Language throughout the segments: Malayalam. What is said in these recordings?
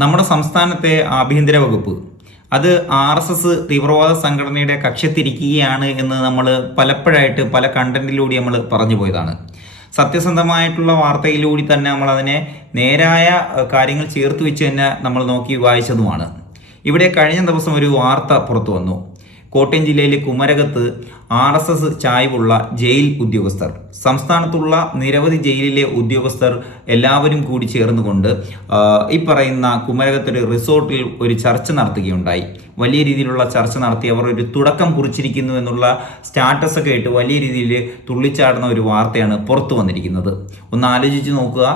നമ്മുടെ സംസ്ഥാനത്തെ ആഭ്യന്തര വകുപ്പ് അത് ആർ എസ് എസ് തീവ്രവാദ സംഘടനയുടെ കക്ഷത്തിരിക്കുകയാണ് എന്ന് നമ്മൾ പലപ്പോഴായിട്ട് പല കണ്ടന്റിലൂടെ നമ്മൾ പറഞ്ഞു പോയതാണ്. സത്യസന്ധമായിട്ടുള്ള വാർത്തയിലൂടെ തന്നെ നമ്മൾ അതിനെ നേരായ കാര്യങ്ങൾ ചേർത്ത് വെച്ച് തന്നെ നമ്മൾ നോക്കി വായിച്ചതുമാണ്. ഇവിടെ കഴിഞ്ഞ ദിവസം ഒരു വാർത്ത പുറത്തു വന്നു. കോട്ടയം ജില്ലയിലെ കുമരകത്ത് ആർ എസ് എസ് ചായ്വുള്ള ജയിൽ ഉദ്യോഗസ്ഥർ. സംസ്ഥാനത്തുള്ള നിരവധി ജയിലിലെ ഉദ്യോഗസ്ഥർ എല്ലാവരും കൂടി ചേർന്നുകൊണ്ട് ഈ പറയുന്ന കുമരകത്തൊരു റിസോർട്ടിൽ ഒരു ചർച്ച നടത്തുകയുണ്ടായി. വലിയ രീതിയിലുള്ള ചർച്ച നടത്തി അവർ ഒരു തുടക്കം കുറിച്ചിരിക്കുന്നു എന്നുള്ള സ്റ്റാറ്റസ് ഒക്കെ ഇട്ട് വലിയ രീതിയിൽ തുള്ളിച്ചാടുന്ന ഒരു വാർത്തയാണ് പുറത്തു വന്നിരിക്കുന്നത്. ഒന്ന് ആലോചിച്ച് നോക്കുക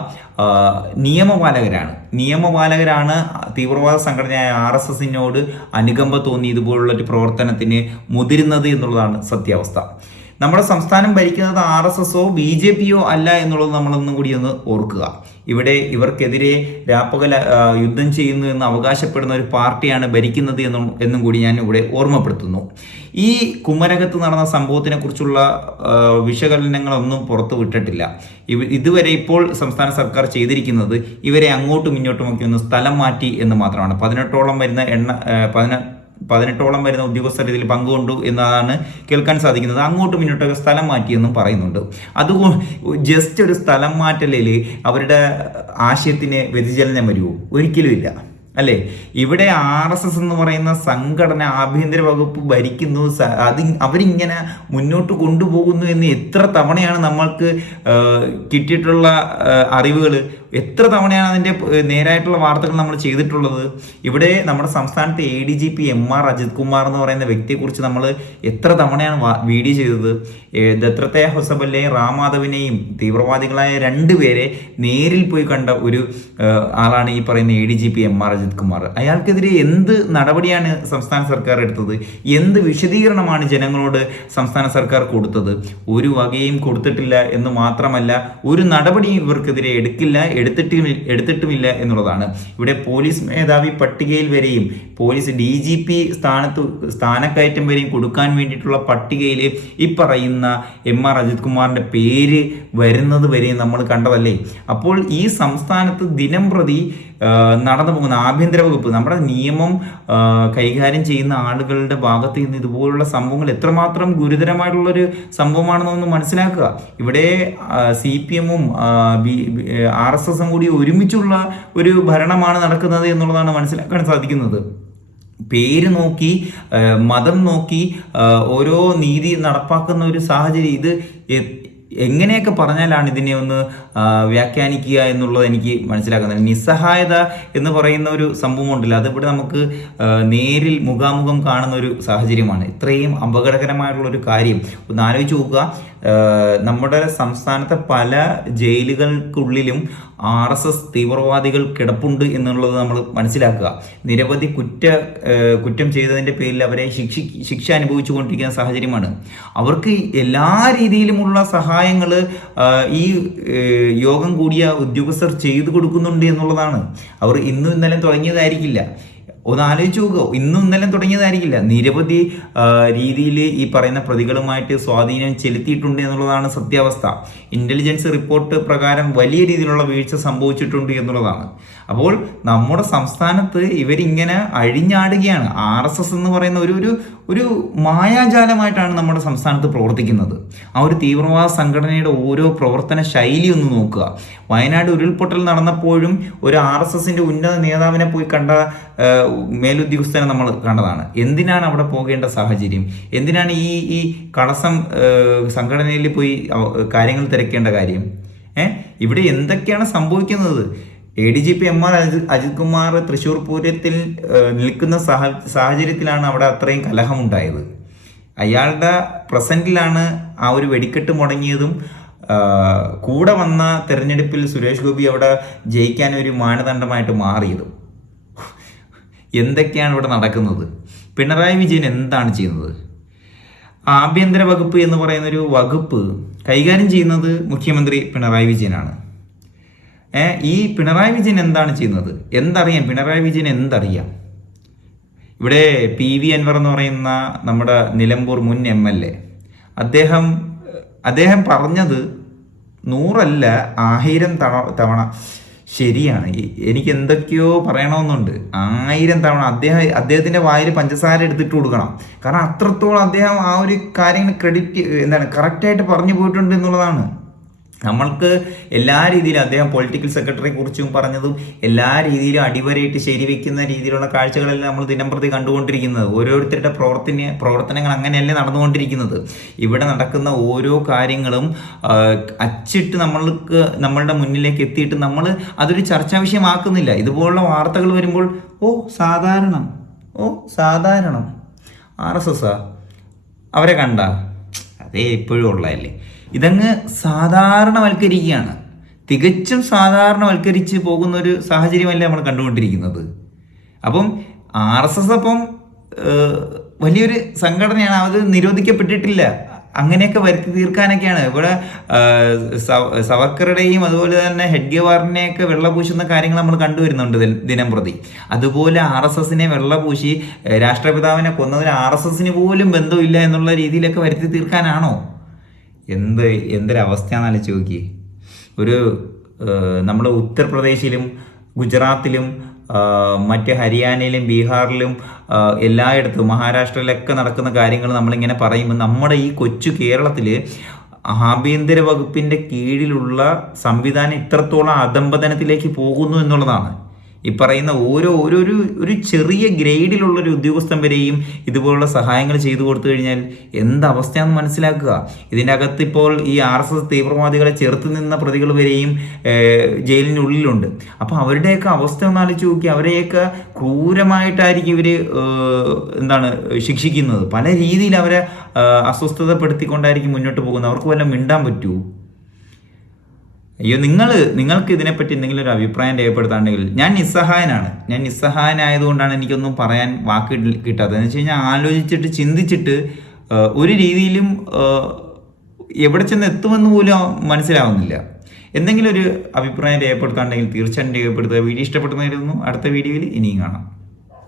നിയമപാലകരാണ്. നിയമപാലകരാണ് തീവ്രവാദ സംഘടനയായ ആർ എസ് എസിനോട് അനുകമ്പ തോന്നി ഇതുപോലുള്ള ഒരു പ്രവർത്തനത്തിന് മുതിരുന്നത് എന്നുള്ളതാണ് സത്യാവസ്ഥ. നമ്മുടെ സംസ്ഥാനം ഭരിക്കുന്നത് ആർ എസ് എസോ ബി ജെ പിയോ അല്ല എന്നുള്ളത് നമ്മളൊന്നും കൂടി ഒന്ന് ഓർക്കുക. ഇവിടെ ഇവർക്കെതിരെ രാപ്പകല യുദ്ധം ചെയ്യുന്നു എന്ന് അവകാശപ്പെടുന്ന ഒരു പാർട്ടിയാണ് ഭരിക്കുന്നത് എന്നും എന്നും കൂടി ഞാൻ ഇവിടെ ഓർമ്മപ്പെടുത്തുന്നു. ഈ കുമരകത്ത് നടന്ന സംഭവത്തിനെ കുറിച്ചുള്ള വിശകലനങ്ങളൊന്നും പുറത്തു വിട്ടിട്ടില്ല. ഇതുവരെ ഇപ്പോൾ സംസ്ഥാന സർക്കാർ ചെയ്തിരിക്കുന്നത് ഇവരെ അങ്ങോട്ടും ഇങ്ങോട്ടുമൊക്കെ ഒന്ന് സ്ഥലം മാറ്റി എന്ന് മാത്രമാണ്. പതിനെട്ടോളം വരുന്ന എണ്ണ ആ, പതിന പതിനെട്ടോളം വരുന്ന ഉദ്യോഗസ്ഥർ ഇതിൽ പങ്കുകൊണ്ടു എന്നതാണ് കേൾക്കാൻ സാധിക്കുന്നത്. അങ്ങോട്ടും ഇങ്ങോട്ടൊക്കെ സ്ഥലം മാറ്റിയെന്നും പറയുന്നുണ്ട്. അതുകൊണ്ട് ജസ്റ്റ് ഒരു സ്ഥലം മാറ്റലിൽ അവരുടെ ആശയത്തിന് വ്യതിചലനം വരുമോ ഒരിക്കലും ഇല്ല. അല്ലേ? ഇവിടെ ആർ എസ് എസ് എന്ന് പറയുന്ന സംഘടന ആഭ്യന്തര വകുപ്പ് ഭരിക്കുന്നു. അത് അവരിങ്ങനെ മുന്നോട്ട് കൊണ്ടുപോകുന്നു എന്ന് എത്ര തവണയാണ് നമ്മൾക്ക് കിട്ടിയിട്ടുള്ള അറിവുകൾ എത്ര തവണയാണ് അതിന്റെ നേരായിട്ടുള്ള വാർത്തകൾ നമ്മൾ ചെയ്തിട്ടുള്ളത്? ഇവിടെ നമ്മുടെ സംസ്ഥാനത്തെ A D G P M R Ajith Kumar എന്ന് പറയുന്ന വ്യക്തിയെക്കുറിച്ച് നമ്മൾ എത്ര തവണയാണ് വീഡിയോ ചെയ്തത്? ദത്രത്തെ ഹൊസബല്ലെയും റാമാധവിനെയും തീവ്രവാദികളായ രണ്ടുപേരെ നേരിൽ പോയി കണ്ട ഒരു ആളാണ് ഈ പറയുന്ന A D G P M R Ajith Kumar. അയാൾക്കെതിരെ എന്ത് നടപടിയാണ് സംസ്ഥാന സർക്കാർ എടുത്തത്? എന്ത് വിശദീകരണമാണ് ജനങ്ങളോട് സംസ്ഥാന സർക്കാർ കൊടുത്തത്? ഒരു വകയും കൊടുത്തിട്ടില്ല എന്ന് മാത്രമല്ല ഒരു നടപടിയും ഇവർക്കെതിരെ എടുക്കില്ല എടുത്തിട്ടും എടുത്തിട്ടുമില്ല എന്നുള്ളതാണ്. ഇവിടെ പോലീസ് മേധാവി പട്ടികയിൽ വരെയും പോലീസ് ഡി ജി പി സ്ഥാനത്ത് സ്ഥാനക്കയറ്റം വരെയും കൊടുക്കാൻ വേണ്ടിയിട്ടുള്ള പട്ടികയിൽ ഈ പറയുന്ന എം ആർ അജിത് കുമാറിന്റെ പേര് വരുന്നത് വരെയും നമ്മൾ കണ്ടതല്ലേ? അപ്പോൾ ഈ സംസ്ഥാനത്ത് ദിനം പ്രതി നടന്നു പോകുന്ന ആഭ്യന്തര വകുപ്പ് നമ്മുടെ നിയമം കൈകാര്യം ചെയ്യുന്ന ആളുകളുടെ ഭാഗത്ത് നിന്ന് ഇതുപോലുള്ള സംഭവങ്ങൾ എത്രമാത്രം ഗുരുതരമായിട്ടുള്ളൊരു സംഭവമാണെന്നൊന്ന് മനസ്സിലാക്കുക. ഇവിടെ സി പി എമ്മും ആർ എസ് എസും കൂടി ഒരുമിച്ചുള്ള ഒരു ഭരണമാണ് നടക്കുന്നത് എന്നുള്ളതാണ് മനസ്സിലാക്കാൻ സാധിക്കുന്നത്. പേര് നോക്കി മതം നോക്കി ഓരോ നീതി നടപ്പാക്കുന്ന ഒരു സാഹചര്യം ഇത് എങ്ങനെയൊക്കെ പറഞ്ഞാലാണ് ഇതിനെ ഒന്ന് വ്യാഖ്യാനിക്കുക എന്നുള്ളത് എനിക്ക് മനസ്സിലാക്കുന്നത്. നിസ്സഹായത എന്ന് പറയുന്ന ഒരു സംഭവം ഉണ്ടല്ലോ അതിവിടെ നമുക്ക് നേരിൽ മുഖാമുഖം കാണുന്ന ഒരു സാഹചര്യമാണ്. ഇത്രയും അപകടകരമായിട്ടുള്ള ഒരു കാര്യം. ഒന്ന് ആലോചിച്ച് നോക്കുക. നമ്മുടെ സംസ്ഥാനത്തെ പല ജയിലുകൾക്കുള്ളിലും ആർ എസ് എസ് തീവ്രവാദികൾ കിടപ്പുണ്ട് എന്നുള്ളത് നമ്മൾ മനസ്സിലാക്കുക. നിരവധി കുറ്റ കുറ്റം ചെയ്തതിന്റെ പേരിൽ അവരെ ശിക്ഷ ശിക്ഷ അനുഭവിച്ചു കൊണ്ടിരിക്കുന്ന സാഹചര്യമാണ്. അവർക്ക് എല്ലാ രീതിയിലുമുള്ള സഹായങ്ങൾ ഈ യോഗം കൂടിയ ഉദ്യോഗസ്ഥർ ചെയ്തു കൊടുക്കുന്നുണ്ട് എന്നുള്ളതാണ്. അവർ ഇന്നും ഇന്നലെ തുടങ്ങിയതായിരിക്കില്ല. ഒന്ന് ആലോചിച്ച് നോക്കുക ഇന്നും ഇന്നലെ തുടങ്ങിയതായിരിക്കില്ല. നിരവധി രീതിയിൽ ഈ പറയുന്ന പ്രതികളുമായിട്ട് സ്വാധീനം ചെലുത്തിയിട്ടുണ്ട് എന്നുള്ളതാണ് സത്യാവസ്ഥ. ഇന്റലിജൻസ് റിപ്പോർട്ട് പ്രകാരം വലിയ രീതിയിലുള്ള വീഴ്ച സംഭവിച്ചിട്ടുണ്ട് എന്നുള്ളതാണ്. അപ്പോൾ നമ്മുടെ സംസ്ഥാനത്ത് ഇവരിങ്ങനെ അഴിഞ്ഞാടുകയാണ്. ആർ എസ് എസ് എന്ന് പറയുന്ന ഒരു ഒരു ഒരു മായാജാലമായിട്ടാണ് നമ്മുടെ സംസ്ഥാനത്ത് പ്രവർത്തിക്കുന്നത്. ആ ഒരു തീവ്രവാദ സംഘടനയുടെ ഓരോ പ്രവർത്തന ശൈലി ഒന്ന് നോക്കുക. വയനാട് ഉരുൾപൊട്ടൽ നടന്നപ്പോഴും ഒരു ആർ എസ് എസിന്റെ ഉന്നത നേതാവിനെ പോയി കണ്ട മേലുദ്യോഗസ്ഥനെ നമ്മൾ കണ്ടതാണ്. എന്തിനാണ് അവിടെ പോകേണ്ട സാഹചര്യം? എന്തിനാണ് ഈ ഈ കളസം സംഘടനയിൽ പോയി കാര്യങ്ങൾ തിരക്കേണ്ട കാര്യം? ഏ? ഇവിടെ എന്തൊക്കെയാണ് സംഭവിക്കുന്നത്? A D G P M R Ajith Kumar Thrissur പൂരത്തിൽ നിൽക്കുന്ന സാഹ സാഹചര്യത്തിലാണ് അവിടെ അത്രയും കലഹമുണ്ടായത്. അയാളുടെ പ്രസന്റിലാണ് ആ ഒരു വെടിക്കെട്ട് മുടങ്ങിയതും കൂടെ വന്ന തെരഞ്ഞെടുപ്പിൽ സുരേഷ് ഗോപി അവിടെ ജയിക്കാൻ ഒരു മാനദണ്ഡമായിട്ട് മാറിയതും. എന്തൊക്കെയാണ് ഇവിടെ നടക്കുന്നത്? പിണറായി വിജയൻ എന്താണ് ചെയ്യുന്നത്? ആഭ്യന്തര വകുപ്പ് എന്ന് പറയുന്നൊരു വകുപ്പ് കൈകാര്യം ചെയ്യുന്നത് മുഖ്യമന്ത്രി പിണറായി വിജയനാണ്. ഈ പിണറായി വിജയൻ എന്താണ് ചെയ്യുന്നത്? എന്തറിയാം? പിണറായി വിജയൻ എന്തറിയാം? ഇവിടെ പി വി അൻവർ എന്ന് പറയുന്ന നമ്മുടെ നിലമ്പൂർ മുൻ എം എൽ എ അദ്ദേഹം അദ്ദേഹം പറഞ്ഞത് നൂറല്ല ആയിരം തവണ ശരിയാണ്. എനിക്ക് എന്തൊക്കെയോ പറയണമെന്നുണ്ട്. ആയിരം തവണ അദ്ദേഹം അദ്ദേഹത്തിന്റെ വായിൽ പഞ്ചസാര എടുത്തിട്ട് കൊടുക്കണം. കാരണം അത്രത്തോളം അദ്ദേഹം ആ ഒരു കാര്യങ്ങൾ ക്രെഡിറ്റ് എന്താണ് കറക്റ്റായിട്ട് പറഞ്ഞു പോയിട്ടുണ്ട് എന്നുള്ളതാണ്. നമ്മൾക്ക് എല്ലാ രീതിയിലും അദ്ദേഹം പൊളിറ്റിക്കൽ സെക്രട്ടറിയെ കുറിച്ചും പറഞ്ഞതും എല്ലാ രീതിയിലും അടിവരയിട്ട് ശരിവെക്കുന്ന രീതിയിലുള്ള കാഴ്ചകളെല്ലാം നമ്മൾ ദിനംപ്രതി കണ്ടുകൊണ്ടിരിക്കുന്നത്. ഓരോരുത്തരുടെ പ്രവർത്തന പ്രവർത്തനങ്ങൾ അങ്ങനെയല്ലേ നടന്നുകൊണ്ടിരിക്കുന്നത്. ഇവിടെ നടക്കുന്ന ഓരോ കാര്യങ്ങളും അച്ചിട്ട് നമ്മൾക്ക് നമ്മളുടെ മുന്നിലേക്ക് എത്തിയിട്ട് നമ്മൾ അതൊരു ചർച്ചാ വിഷയമാക്കുന്നില്ല. ഇതുപോലുള്ള വാർത്തകൾ വരുമ്പോൾ ഓ സാധാരണ. ഓ സാധാരണം. ആർ എസ് എസ്സാ അവരെ കണ്ട? അതേ എപ്പോഴും ഉള്ളതല്ലേ. ഇതങ്ങ് സാധാരണവൽക്കരിക്കുകയാണ്. തികച്ചും സാധാരണവൽക്കരിച്ച് പോകുന്ന ഒരു സാഹചര്യമല്ലേ നമ്മൾ കണ്ടുകൊണ്ടിരിക്കുന്നത്. അപ്പം ആർ എസ് എസ് അപ്പം വലിയൊരു സംഘടനയാണ്. അത് നിരോധിക്കപ്പെട്ടിട്ടില്ല. അങ്ങനെയൊക്കെ വരുത്തി തീർക്കാനൊക്കെയാണ്. ഇവിടെ സവർക്കറുടെയും അതുപോലെ തന്നെ ഹെഡ്ഗവാറിനെയൊക്കെ വെള്ളപൂശുന്ന കാര്യങ്ങൾ നമ്മൾ കണ്ടുവരുന്നുണ്ട് ദിന- പ്രതി. അതുപോലെ ആർ എസ് എസിനെ വെള്ളപൂശി രാഷ്ട്രപിതാവിനെ കൊന്നതിന് ആർ എസ് എസിന് പോലും ബന്ധമില്ല എന്നുള്ള രീതിയിലൊക്കെ വരുത്തി തീർക്കാനാണോ? എന്ത് എന്തൊരവസ്ഥയാണെന്ന് ആലോചിച്ച് നോക്കി ഒരു നമ്മുടെ ഉത്തർപ്രദേശിലും ഗുജറാത്തിലും മറ്റ് ഹരിയാനയിലും ബീഹാറിലും എല്ലായിടത്തും മഹാരാഷ്ട്രയിലൊക്കെ നടക്കുന്ന കാര്യങ്ങൾ നമ്മളിങ്ങനെ പറയുമ്പോൾ നമ്മുടെ ഈ കൊച്ചു കേരളത്തിൽ ആഭ്യന്തര വകുപ്പിന്റെ കീഴിലുള്ള സംവിധാനം ഇത്രത്തോളം അധംപതനത്തിലേക്ക് പോകുന്നു എന്നുള്ളതാണ്. ഈ പറയുന്ന ഓരോ ഓരോ ഒരു ചെറിയ ഗ്രേഡിലുള്ള ഒരു ഉദ്യോഗസ്ഥൻ വരെയും ഇതുപോലുള്ള സഹായങ്ങൾ ചെയ്തു കൊടുത്തു കഴിഞ്ഞാൽ എന്ത് അവസ്ഥയാണെന്ന് മനസ്സിലാക്കുക. ഇതിന്റെ അകത്ത് ഇപ്പോൾ ഈ ആർ എസ് എസ് തീവ്രവാദികളെ ചെറുത്ത് നിന്ന പ്രതികൾ വരെയും ജയിലിനുള്ളിലുണ്ട്. അപ്പോൾ അവരുടെയൊക്കെ അവസ്ഥ ഒന്ന് ആലോചിച്ച് നോക്കി. അവരെയൊക്കെ ക്രൂരമായിട്ടായിരിക്കും ഇവർ എന്താണ് ശിക്ഷിക്കുന്നത്. പല രീതിയിൽ അവരെ അസ്വസ്ഥതപ്പെടുത്തിക്കൊണ്ടായിരിക്കും മുന്നോട്ട് പോകുന്നത്. അവർക്ക് വല്ല മിണ്ടാൻ പറ്റുമോ അയ്യോ നിങ്ങൾ നിങ്ങൾക്ക് ഇതിനെപ്പറ്റി എന്തെങ്കിലും ഒരു അഭിപ്രായം രേഖപ്പെടുത്താണ്ടെങ്കിൽ ഞാൻ നിസ്സഹായനാണ്. ഞാൻ നിസ്സഹായനായതുകൊണ്ടാണ് എനിക്കൊന്നും പറയാൻ വാക്ക് കിട്ടാത്തത്. എന്ന് വെച്ച് കഴിഞ്ഞാൽ ആലോചിച്ചിട്ട് ചിന്തിച്ചിട്ട് ഒരു രീതിയിലും എവിടെ ചെന്ന് എത്തുമെന്ന് പോലും മനസ്സിലാവുന്നില്ല. എന്തെങ്കിലും ഒരു അഭിപ്രായം രേഖപ്പെടുത്താണ്ടെങ്കിൽ തീർച്ചയായും രേഖപ്പെടുത്തുക. വീഡിയോ ഇഷ്ടപ്പെടുന്നതായിരുന്നു അടുത്ത വീഡിയോയിൽ ഇനിയും കാണാം.